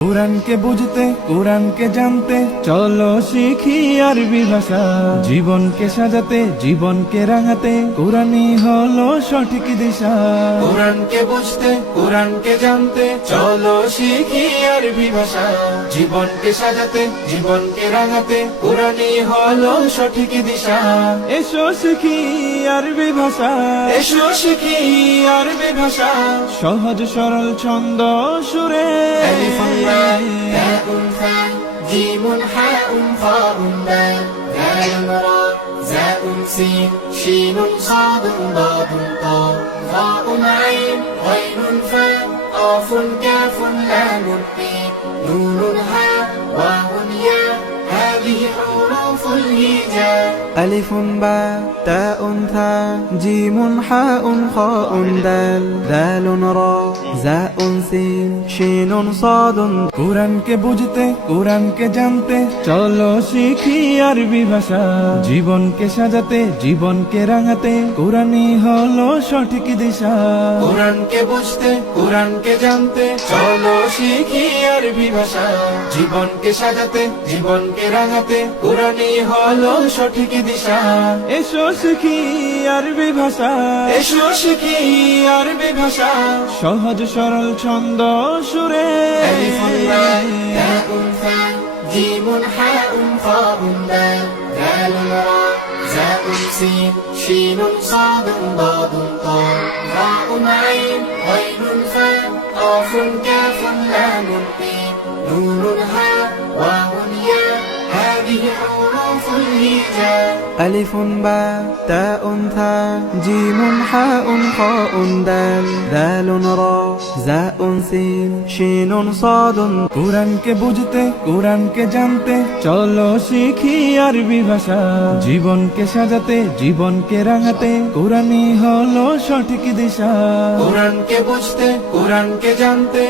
কোরআনকে বুঝতে কোরআনকে জানতে চলো শিখি আরবি ভাষা। জীবনকে সাজাতে জীবনকে রাঙাতে কোরআনই হলো সঠিক দিশা। কোরআনকে বুঝতে কোরআনকে জানতে চলো শিখি আরবি ভাষা। জীবনকে সাজাতে জীবনকে রাঙাতে কোরআনই হলো সঠিক দিশা। এসো শিখি আরবি ভাষা, এসো শিখি আরবি ভাষা। সহজ সরল ছন্দ সুরে تاء ثاء جيم حاء خاء دال دال را زاء سين شين صاد ضاد طاء ظاء عين غين فاء قاف كاف لام ميم نون هاء واو ياء هذه حروف الهجاء ألف باء تاء ثاء جيم حاء خاء دال دال را زاء سين شين صاد। কোরআনকে বুঝতে কোরআনকে জানতে চলো শিখি আরবি ভাষা। জীবনকে সাজাতে জীবনকে রাঙাতে কোরআনই হলো সঠিক দিশা। কোরআনকে বুঝতে কোরআনকে জানতে চলো শিখি আরবি ভাষা। জীবনকে সাজাতে জীবনকে রাঙাতে কোরআনই হলো সঠিক দিশা। এসো শিখি আরবি ভাষা, এসো শিখি আরবি ভাষা। সহজ সরল ছন্দ সুরে تاء ثاء جيم حاء خاء دال دال را زاء سين شين صاد ضاد طاء ظاء عين غين فاء قاف كاف لام ميم نون هاء واو ياء هذه حروف الهجاء ألف باء تاء ثاء جيم حاء خاء دال دال را زاء سين شين صاد। কোরআনকে বুঝতে কোরআনকে জানতে চলো শিখি আরবি ভাষা। জীবনকে সাজাতে জীবনকে রাঙাতে কোরআনই হলো সঠিক দিশা। কোরআনকে বুঝতে কোরআনকে জানতে